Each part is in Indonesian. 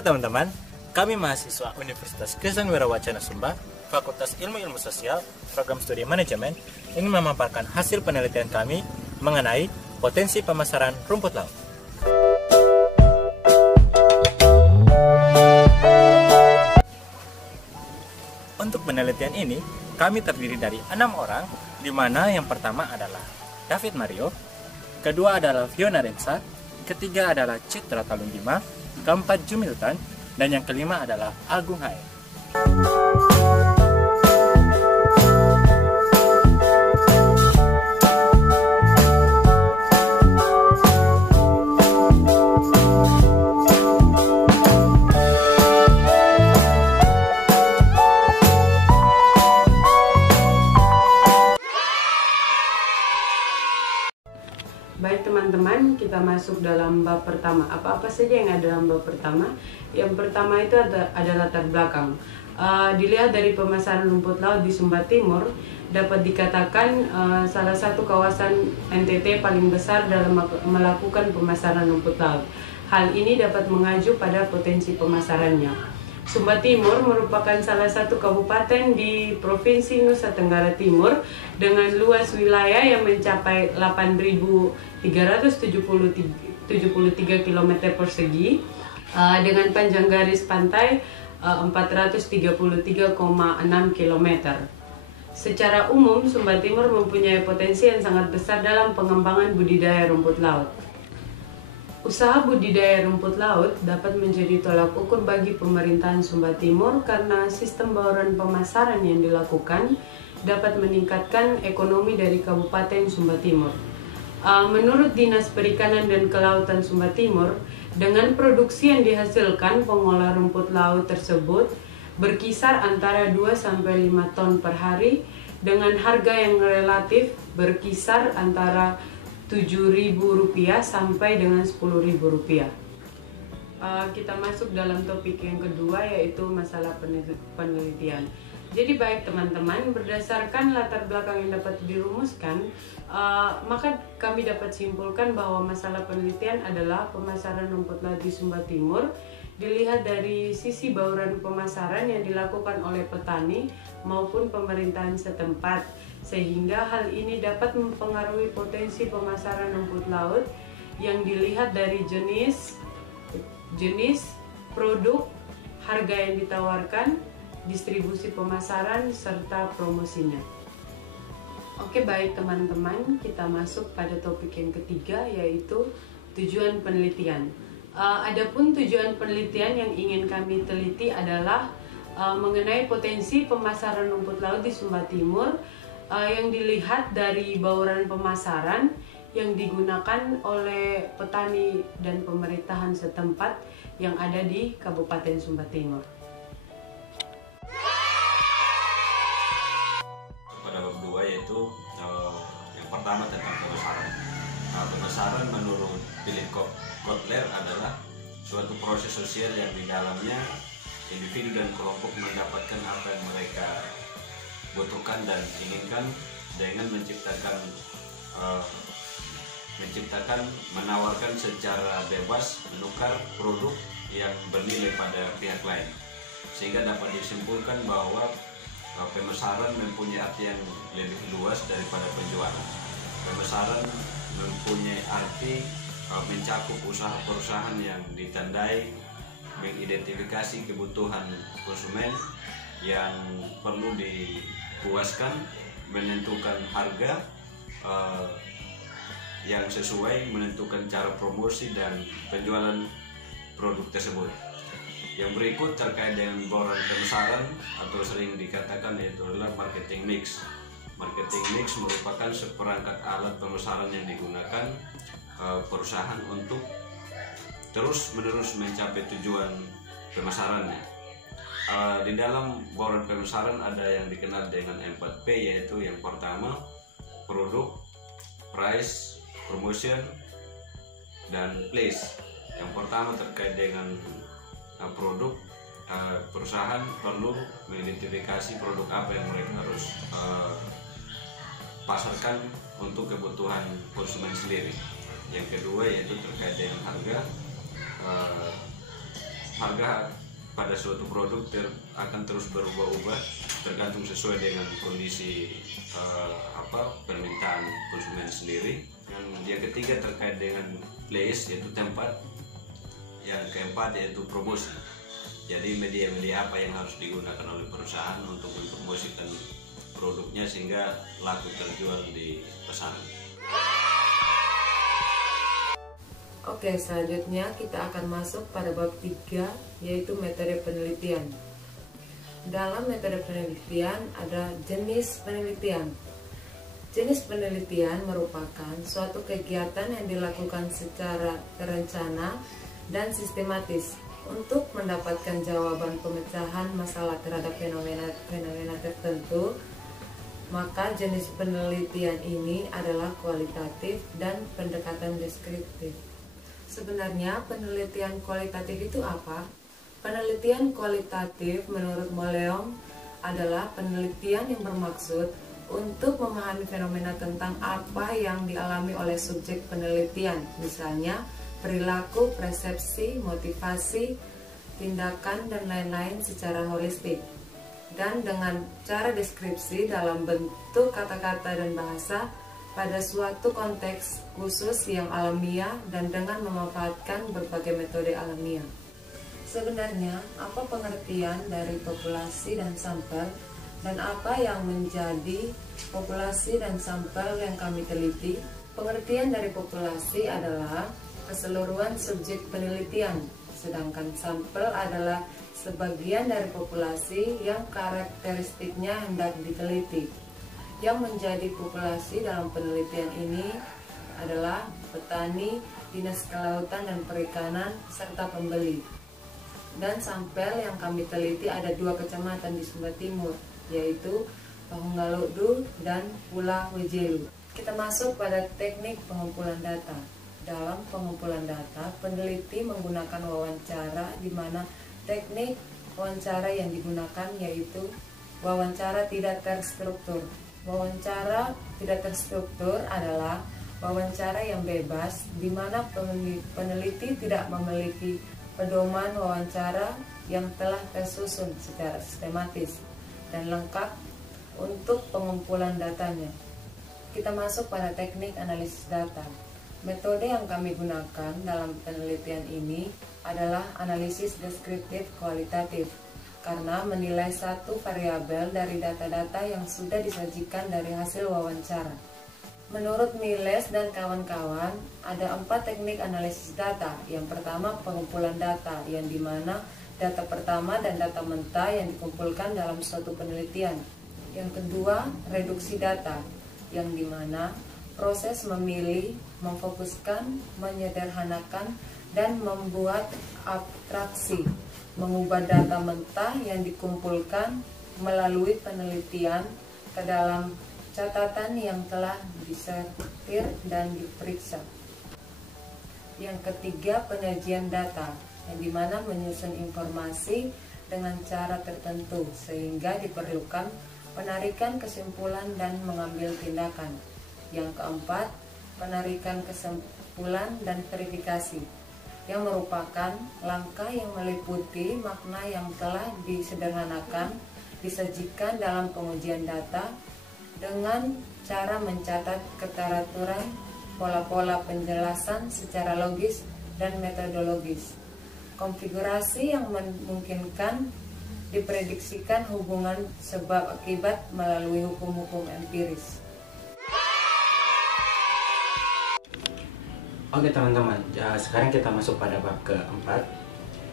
Halo teman-teman, kami mahasiswa Universitas Kristen Wirawacana Sumba, Fakultas Ilmu Sosial, Program Studi Manajemen, ingin memaparkan hasil penelitian kami mengenai potensi pemasaran rumput laut. Untuk penelitian ini, kami terdiri dari 6 orang, di mana yang pertama adalah David Mario, kedua adalah Fiona Rensa, ketiga adalah Citra Talundima, keempat Jumiltan, dan yang kelima adalah Agung Hae. Baik teman-teman, kita masuk dalam bab pertama. Apa-apa saja yang ada dalam bab pertama? Yang pertama itu ada latar belakang. Dilihat dari pemasaran rumput laut di Sumba Timur, dapat dikatakan salah satu kawasan NTT paling besar dalam melakukan pemasaran rumput laut. Hal ini dapat mengacu pada potensi pemasarannya. Sumba Timur merupakan salah satu kabupaten di Provinsi Nusa Tenggara Timur dengan luas wilayah yang mencapai 8.373 km persegi dengan panjang garis pantai 433,6 km. Secara umum, Sumba Timur mempunyai potensi yang sangat besar dalam pengembangan budidaya rumput laut. Usaha budidaya rumput laut dapat menjadi tolak ukur bagi pemerintahan Sumba Timur karena sistem bauran pemasaran yang dilakukan dapat meningkatkan ekonomi dari Kabupaten Sumba Timur. Menurut Dinas Perikanan dan Kelautan Sumba Timur, dengan produksi yang dihasilkan pengolah rumput laut tersebut berkisar antara 2-5 ton per hari dengan harga yang relatif berkisar antara Rp7.000 sampai dengan Rp10.000. Kita masuk dalam topik yang kedua, yaitu masalah penelitian. Jadi baik teman-teman, berdasarkan latar belakang yang dapat dirumuskan, maka kami dapat simpulkan bahwa masalah penelitian adalah pemasaran rumput laut di Sumba Timur dilihat dari sisi bauran pemasaran yang dilakukan oleh petani maupun pemerintahan setempat, sehingga hal ini dapat mempengaruhi potensi pemasaran rumput laut yang dilihat dari jenis, produk, harga yang ditawarkan, distribusi pemasaran, serta promosinya. Oke, baik teman-teman, kita masuk pada topik yang ketiga, yaitu tujuan penelitian. Adapun tujuan penelitian yang ingin kami teliti adalah mengenai potensi pemasaran rumput laut di Sumba Timur yang dilihat dari bauran pemasaran yang digunakan oleh petani dan pemerintahan setempat yang ada di Kabupaten Sumba Timur. Pada bab 2 yaitu yang pertama tentang pemasaran. Pemasaran menurut Philip Kotler adalah suatu proses sosial yang di dalamnya individu dan kelompok mendapatkan apa yang mereka butuhkan dan inginkan dengan menawarkan secara bebas menukar produk yang bernilai pada pihak lain, sehingga dapat disimpulkan bahwa pemasaran mempunyai arti yang lebih luas daripada penjualan. Pemasaran mempunyai arti mencakup usaha perusahaan yang ditandai mengidentifikasi kebutuhan konsumen yang perlu dipuaskan, menentukan harga yang sesuai, menentukan cara promosi dan penjualan produk tersebut. Yang berikut terkait dengan bauran pemasaran atau sering dikatakan yaitu adalah marketing mix. Marketing mix merupakan seperangkat alat pemasaran yang digunakan perusahaan untuk terus-menerus mencapai tujuan pemasarannya. Di dalam bauran pemasaran ada yang dikenal dengan 4P, yaitu yang pertama produk, price, promotion, dan place. Yang pertama terkait dengan produk, perusahaan perlu mengidentifikasi produk apa yang mereka harus pasarkan untuk kebutuhan konsumen sendiri. Yang kedua yaitu terkait dengan harga. harga pada suatu produk akan terus berubah-ubah tergantung sesuai dengan kondisi permintaan konsumen sendiri. Dan yang ketiga terkait dengan place, yaitu tempat. Yang keempat yaitu promosi. Jadi media-media apa yang harus digunakan oleh perusahaan untuk mempromosikan produknya sehingga laku terjual di pesanan. Oke, selanjutnya kita akan masuk pada bab 3, yaitu metode penelitian. Dalam metode penelitian ada jenis penelitian. Jenis penelitian merupakan suatu kegiatan yang dilakukan secara terencana dan sistematis untuk mendapatkan jawaban pemecahan masalah terhadap fenomena tertentu. Maka jenis penelitian ini adalah kualitatif dan pendekatan deskriptif. Sebenarnya penelitian kualitatif itu apa? Penelitian kualitatif menurut Moleong adalah penelitian yang bermaksud untuk memahami fenomena tentang apa yang dialami oleh subjek penelitian, misalnya perilaku, persepsi, motivasi, tindakan, dan lain-lain secara holistik. Dan dengan cara deskripsi dalam bentuk kata-kata dan bahasa pada suatu konteks khusus yang alamiah dan dengan memanfaatkan berbagai metode alamiah. Sebenarnya, apa pengertian dari populasi dan sampel dan apa yang menjadi populasi dan sampel yang kami teliti? Pengertian dari populasi adalah keseluruhan subjek penelitian, sedangkan sampel adalah sebagian dari populasi yang karakteristiknya hendak diteliti. Yang menjadi populasi dalam penelitian ini adalah petani, dinas kelautan dan perikanan, serta pembeli. Dan sampel yang kami teliti ada 2 kecamatan di Sumba Timur, yaitu Pahungaludu dan Pulau Wejelu. Kita masuk pada teknik pengumpulan data. Dalam pengumpulan data, peneliti menggunakan wawancara, di mana teknik wawancara yang digunakan yaitu wawancara tidak terstruktur. Wawancara tidak terstruktur adalah wawancara yang bebas, di mana peneliti tidak memiliki pedoman wawancara yang telah tersusun secara sistematis dan lengkap untuk pengumpulan datanya. Kita masuk pada teknik analisis data. Metode yang kami gunakan dalam penelitian ini adalah analisis deskriptif kualitatif, karena menilai satu variabel dari data-data yang sudah disajikan dari hasil wawancara. Menurut Miles dan kawan-kawan, ada 4 teknik analisis data. Yang pertama, pengumpulan data, yang dimana data pertama dan data mentah yang dikumpulkan dalam suatu penelitian. Yang kedua, reduksi data, yang dimana proses memilih, memfokuskan, menyederhanakan, dan membuat abstraksi, mengubah data mentah yang dikumpulkan melalui penelitian ke dalam catatan yang telah disortir dan diperiksa. Yang ketiga, penyajian data, yang dimana menyusun informasi dengan cara tertentu sehingga diperlukan penarikan kesimpulan dan mengambil tindakan. Yang keempat, penarikan kesimpulan dan verifikasi, yang merupakan langkah yang meliputi makna yang telah disederhanakan, disajikan dalam pengujian data dengan cara mencatat keteraturan, pola-pola penjelasan secara logis dan metodologis. Konfigurasi yang memungkinkan diprediksikan hubungan sebab akibat melalui hukum-hukum empiris. Oke teman-teman, sekarang kita masuk pada bab keempat,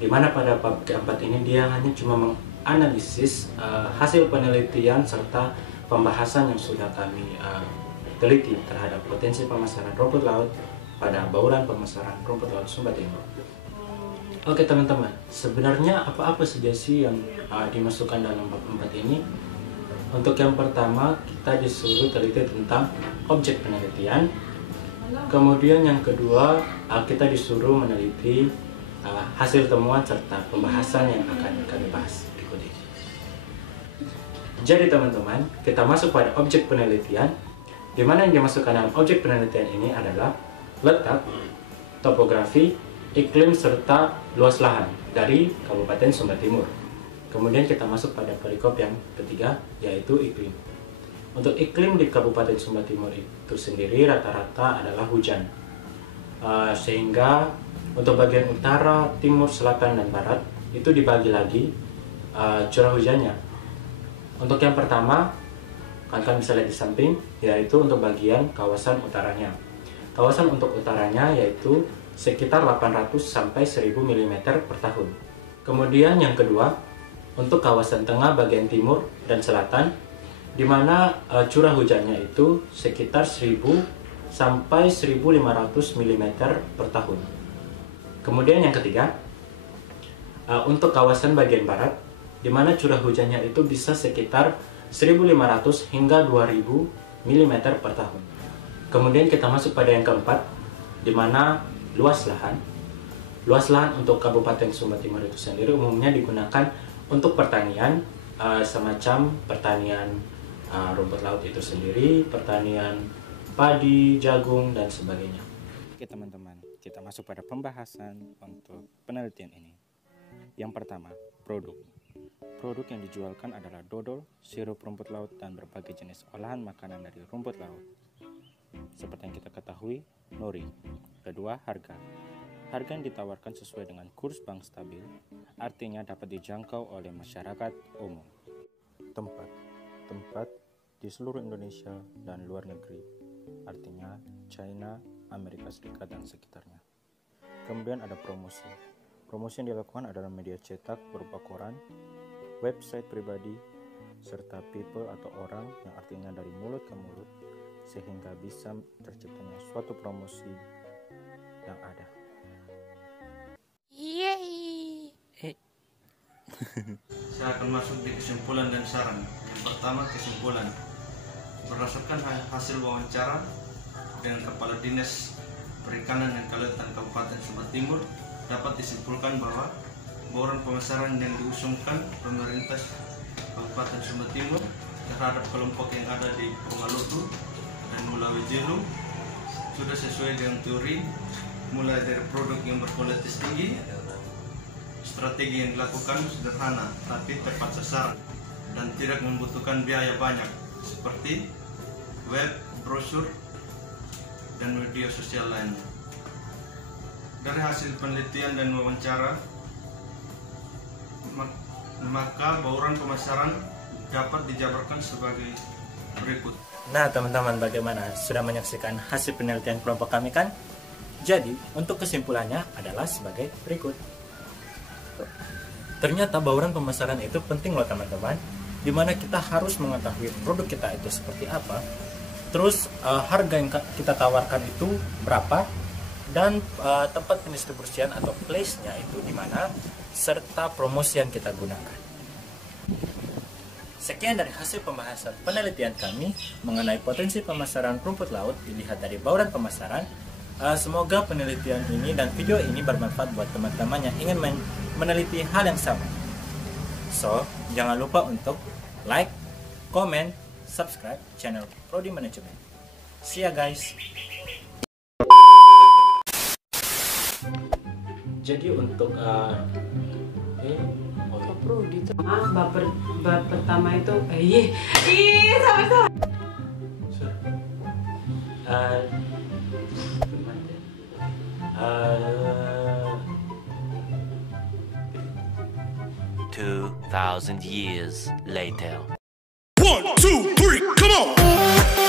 di mana pada bab keempat ini dia hanya cuma menganalisis hasil penelitian serta pembahasan yang sudah kami teliti terhadap potensi pemasaran rumput laut pada bauran pemasaran rumput laut Sumba Timur. Oke teman-teman, sebenarnya apa-apa saja sih yang dimasukkan dalam bab 4 ini? Untuk yang pertama, kita disuruh teliti tentang objek penelitian. Kemudian yang kedua, kita disuruh meneliti hasil temuan serta pembahasan yang akan kami bahas berikut ini. Jadi teman-teman, kita masuk pada objek penelitian, di mana yang dimasukkan dalam objek penelitian ini adalah letak, topografi, iklim serta luas lahan dari Kabupaten Sumba Timur. Kemudian kita masuk pada perikop yang ketiga, yaitu iklim. Untuk iklim di Kabupaten Sumba Timur itu sendiri rata-rata adalah hujan. Sehingga untuk bagian utara, timur, selatan, dan barat itu dibagi lagi curah hujannya. Untuk yang pertama, kalian bisa lihat di samping, yaitu untuk bagian kawasan utaranya. Kawasan untuk utaranya yaitu sekitar 800 sampai 1000 mm per tahun. Kemudian yang kedua, untuk kawasan tengah bagian timur dan selatan, di mana curah hujannya itu sekitar 1000 sampai 1500 mm per tahun. Kemudian yang ketiga, untuk kawasan bagian barat, di mana curah hujannya itu bisa sekitar 1500 hingga 2000 mm per tahun. Kemudian kita masuk pada yang keempat, di mana luas lahan. Luas lahan untuk Kabupaten Sumba Timur itu sendiri umumnya digunakan untuk pertanian, semacam pertanian rumput laut itu sendiri, pertanian padi, jagung, dan sebagainya. Oke teman-teman, kita masuk pada pembahasan untuk penelitian ini. Yang pertama, produk. Produk yang dijualkan adalah dodol, sirup rumput laut, dan berbagai jenis olahan makanan dari rumput laut. Seperti yang kita ketahui, nori. Kedua, harga. Harga yang ditawarkan sesuai dengan kurs bank stabil, artinya dapat dijangkau oleh masyarakat umum. Tempat di seluruh Indonesia dan luar negeri, artinya China, Amerika Serikat, dan sekitarnya. Kemudian ada promosi. Promosi yang dilakukan adalah media cetak berupa koran, website pribadi, serta people atau orang yang artinya dari mulut ke mulut, sehingga bisa terciptanya suatu promosi yang ada. Yeay. Saya akan masuk di kesimpulan dan saran. Yang pertama, kesimpulan. Berdasarkan hasil wawancara dengan Kepala Dinas Perikanan dan Kelautan Kabupaten Sumba Timur, dapat disimpulkan bahwa bauran pemasaran yang diusungkan pemerintah Kabupaten Sumba Timur terhadap kelompok yang ada di Maluku dan Mulawejelu sudah sesuai dengan teori, mulai dari produk yang berkualitas tinggi, strategi yang dilakukan sederhana tapi tepat sasaran dan tidak membutuhkan biaya banyak seperti web, brosur, dan media sosial lainnya. Dari hasil penelitian dan wawancara, maka bauran pemasaran dapat dijabarkan sebagai berikut. Nah teman-teman, bagaimana? Sudah menyaksikan hasil penelitian kelompok kami kan? Jadi untuk kesimpulannya adalah sebagai berikut. Ternyata bauran pemasaran itu penting loh teman-teman, dimana kita harus mengetahui produk kita itu seperti apa, terus harga yang kita tawarkan itu berapa, dan tempat pendistribusian atau place-nya itu di mana, serta promosi yang kita gunakan. Sekian dari hasil pembahasan penelitian kami mengenai potensi pemasaran rumput laut dilihat dari bauran pemasaran. Semoga penelitian ini dan video ini bermanfaat buat teman-teman yang ingin meneliti hal yang sama. So, jangan lupa untuk like, comment, subscribe channel Prodi Manajemen. See ya guys. Jadi untuk Prodi itu bab pertama itu sama-sama. 2,000 years later. 1, 2, 3, come on!